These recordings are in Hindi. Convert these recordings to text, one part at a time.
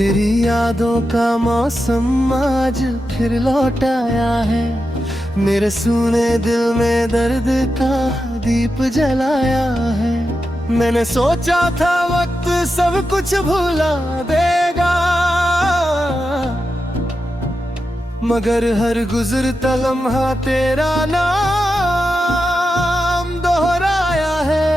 तेरी यादों का मौसम आज फिर लौट आया है, मेरे सूने दिल में दर्द का दीप जलाया है। मैंने सोचा था वक्त सब कुछ भुला देगा, मगर हर गुजरता लम्हा तेरा नाम दोहराया है।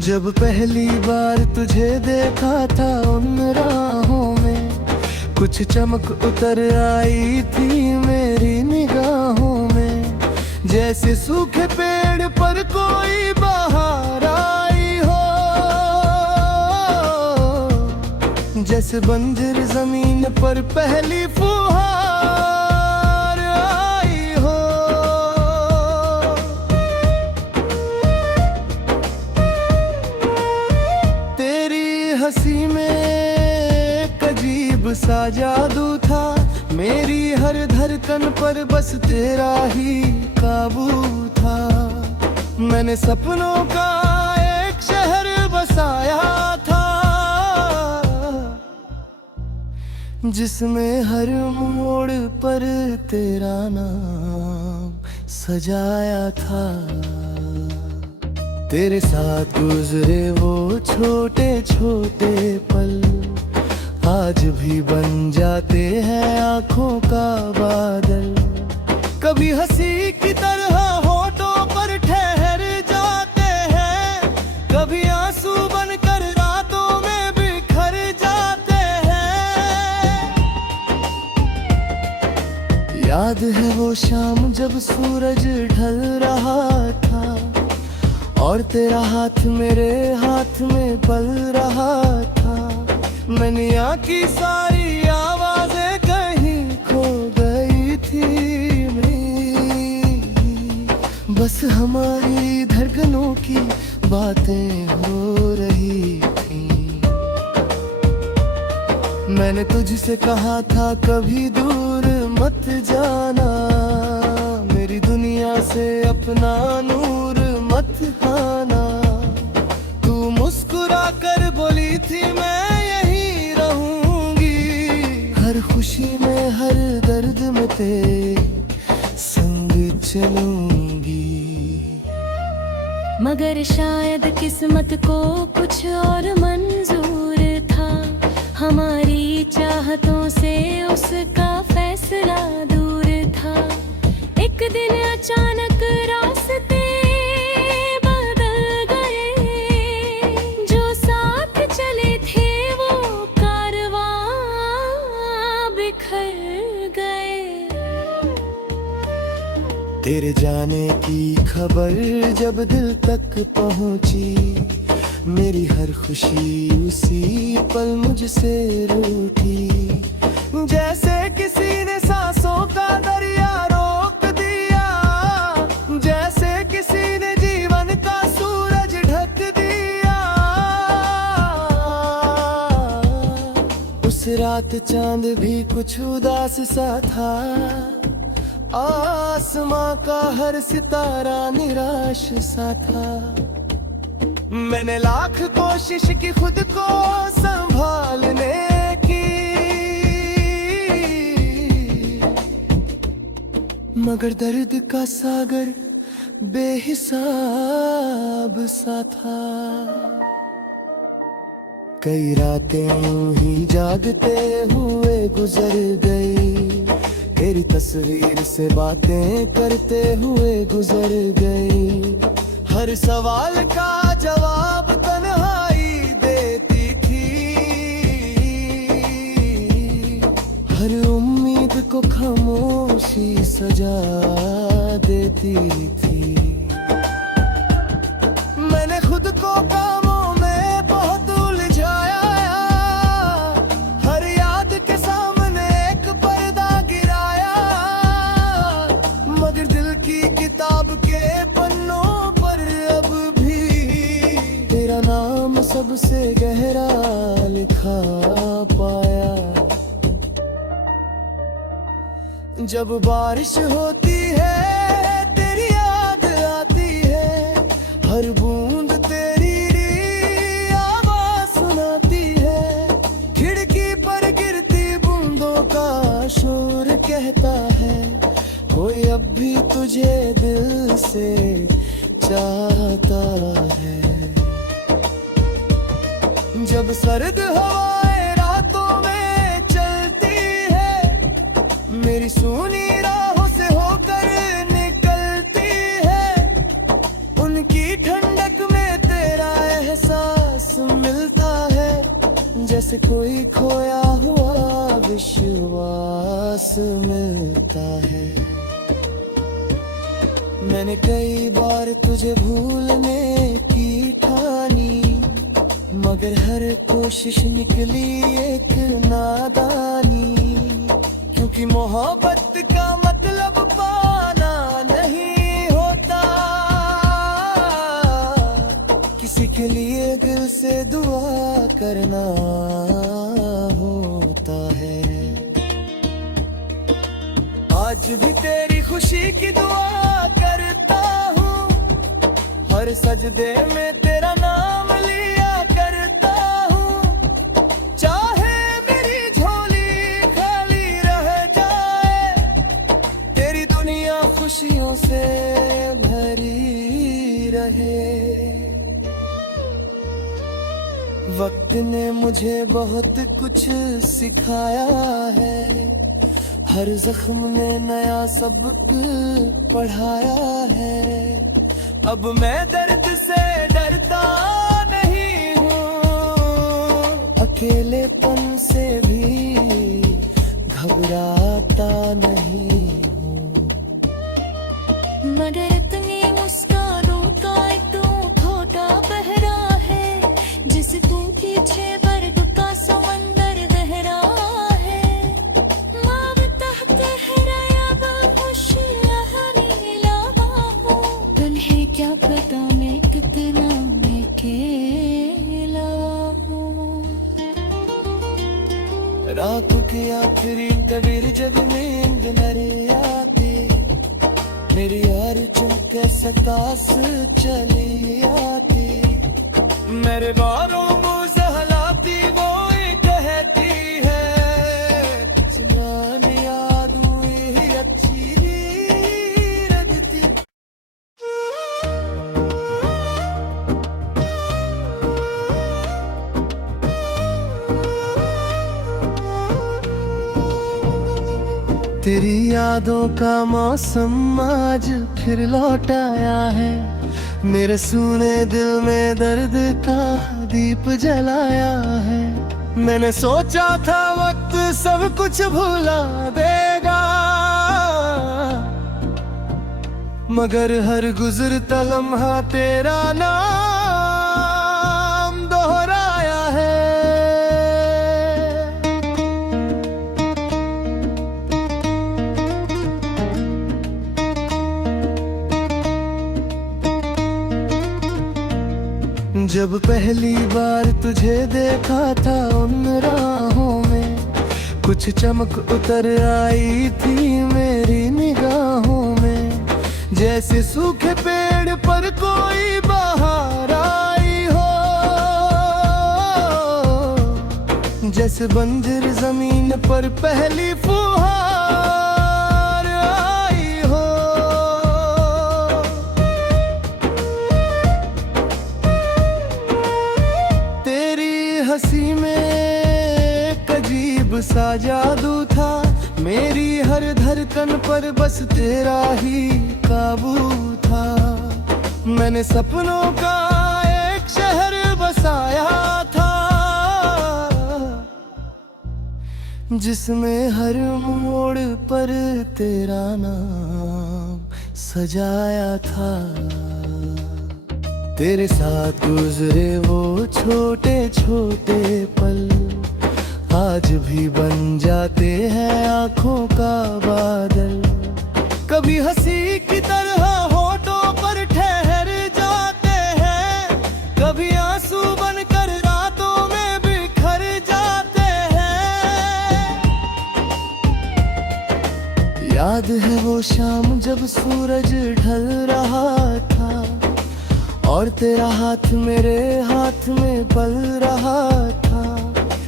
जब पहली बार तुझे देखा था उन राहों में, कुछ चमक उतर आई थी मेरी निगाहों में। जैसे सूखे पेड़ पर कोई बहार आई हो, जैसे बंजर जमीन पर पहली फुहार आई हो। तेरी हंसी में एक अजीब सा जादू था, मेरी हर धड़कन पर बस तेरा ही काबू था। मैंने सपनों का एक शहर बसाया था, जिसमें हर मोड़ पर तेरा नाम सजाया था। तेरे साथ गुजरे वो छोटे छोटे पल आज भी बन जाते हैं आंखों का बादल। कभी हंसी की तरह होठों पर ठहर जाते हैं, कभी आंसू बनकर रातों में बिखर जाते हैं। याद है वो शाम जब सूरज ढल रहा था और तेरा हाथ मेरे हाथ में पल रहा था। मैंने यहाँ की सारी आवाजें कहीं खो गई थी, बस हमारी धड़कनों की बातें हो रही थी। मैंने तुझसे कहा था कभी दूर मत जाना, मेरी दुनिया से अपना नूर मत खाना। तू मुस्कुरा कर बोली थी मैं यहीं रहूंगी, हर खुशी में हर दर्द में तेरे संग चलूंगी। मगर शायद किस्मत को कुछ और मंजूर था, हमारी चाहतों से उसका फैसला दूर था। एक दिन अचानक रास्ते बदल गए, जो साथ चले थे वो कारवां बिखर गए। तेरे जाने की खबर जब दिल तक पहुंची, मेरी हर खुशी उसी पल मुझसे रूठी। जैसे किसी ने सांसों का दरिया रोक दिया, जैसे किसी ने जीवन का सूरज ढक दिया। उस रात चांद भी कुछ उदास सा था, आसमां का हर सितारा निराश सा था। मैंने लाख कोशिश की खुद को संभालने की, मगर दर्द का सागर बेहिसाब सा था। कई रातें यूं ही जागते हुए गुजर गई, तेरी तस्वीर से बातें करते हुए गुजर गई। हर सवाल का जवाब तन्हाई देती थी, हर उम्मीद को खामोशी सजा देती थी। मैंने खुद को कामों में बहुत उलझाया, हर याद के सामने एक पर्दा गिराया। मगर दिल की किताब के पन्नों पर अब भी तेरा नाम सबसे गहरा लिखा पाया। जब बारिश होती है तेरी याद आती है, हर बूंद तेरी आवाज सुनाती है। खिड़की पर गिरती बूंदों का शोर कहता है, कोई अब भी तुझे दिल से चाहता है। जब सर्द हवाएं रातों में चलती है, मेरी सूनी राहों से होकर निकलती है, उनकी ठंडक में तेरा एहसास मिलता है, जैसे कोई खोया हुआ विश्वास मिलता है। मैंने कई बार तुझे भूलने की ठानी, मगर हर कोशिश निकली एक नादानी। क्योंकि मोहब्बत का मतलब पाना नहीं होता, किसी के लिए दिल से दुआ करना होता है। आज भी तेरी खुशी की दुआ करता हूँ, हर सजदे में तेरा नाम लिया करता हूँ। चाहे मेरी झोली खाली रह जाए, तेरी दुनिया खुशियों से भरी रहे। वक्त ने मुझे बहुत कुछ सिखाया है, हर जख्म ने नया सबक पढ़ाया है। अब मैं दर्द से डरता नहीं हूँ, अकेलेपन से भी घबराता नहीं हूँ। मगर इतनी मुस्कानों का तू छोटा पहरा है, जिसको पीछे बर्फ का समंदर गहरा है। क्या पता मैं कितना अकेला हूँ। रात की आखिरी कबीर जब नींद नहीं आती, मेरी यार चुपके से तास चली आती। मेरे बारों मुँह सहलाती वो ही कहती है, सुनाने याद हुई अच्छी लगती। तेरी यादों का मौसम आज फिर लौट आया है, मेरे सूने दिल में दर्द का दीप जलाया है। मैंने सोचा था वक्त सब कुछ भुला देगा, मगर हर गुजरता लम्हा तेरा नाम दोहराया है। जब पहली बार तुझे देखा था उन राहों में, कुछ चमक उतर आई थी मेरी निगाहों में। जैसे सूखे पेड़ पर कोई बहार आई हो, जैसे बंजर जमीन पर पहली फुहार आई हो। हंसी में एक अजीब सा जादू था, मेरी हर धड़कन पर बस तेरा ही काबू था। मैंने सपनों का एक शहर बसाया था, जिसमें हर मोड़ पर तेरा नाम सजाया था। तेरे साथ गुजरे वो छोटे छोटे पल आज भी बन जाते हैं आंखों का बादल। कभी हंसी की तरह होठों पर ठहर जाते हैं, कभी आंसू बनकर रातों में बिखर जाते हैं। है वो शाम जब सूरज ढल रहा था और तेरा हाथ मेरे हाथ में पल रहा था।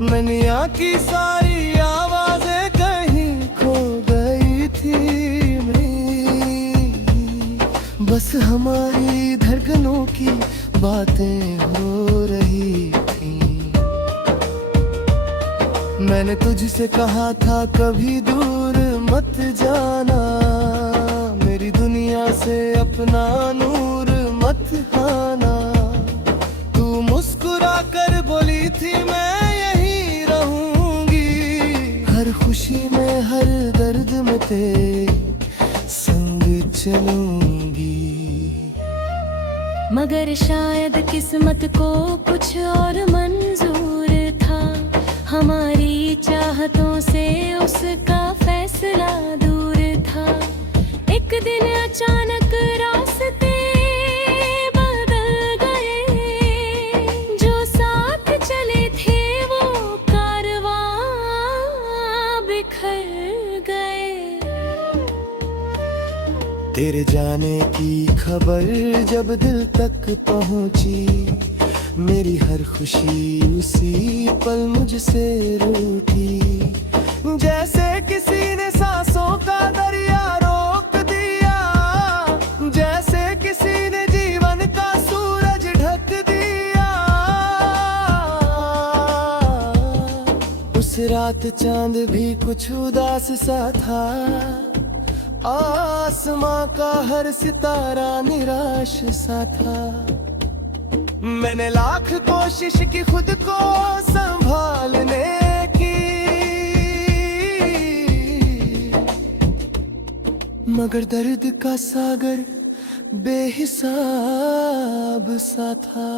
मैंने की सारी आवाजें कहीं खो गई थी मेरी, बस हमारी धड़कनों की बातें हो रही थी। मैंने तुझसे कहा था कभी दूर मत जाना, मेरी दुनिया से अपना नूर मत खाना। तू मुस्कुरा कर बोली थी मैं यहीं रहूंगी, हर खुशी में हर दर्द में तेरे संग चलूंगी। मगर शायद किस्मत को कुछ और मंजूर था, हमारी चाहतों से उसका फैसला दूर था। एक दिन अचानक रास्ते बदल गए, जो साथ चले थे वो कारवां बिखर गए। तेरे जाने की खबर जब दिल तक पहुंची, मेरी हर खुशी उसी पल मुझसे रूठी। जैसे किसी ने सांसों का दरिया रोक दिया, जैसे किसी ने जीवन का सूरज ढक दिया। उस रात चांद भी कुछ उदास सा था, आसमां का हर सितारा निराश सा था। मैंने लाख कोशिश की खुद को संभालने की, मगर दर्द का सागर बेहिसाब सा था।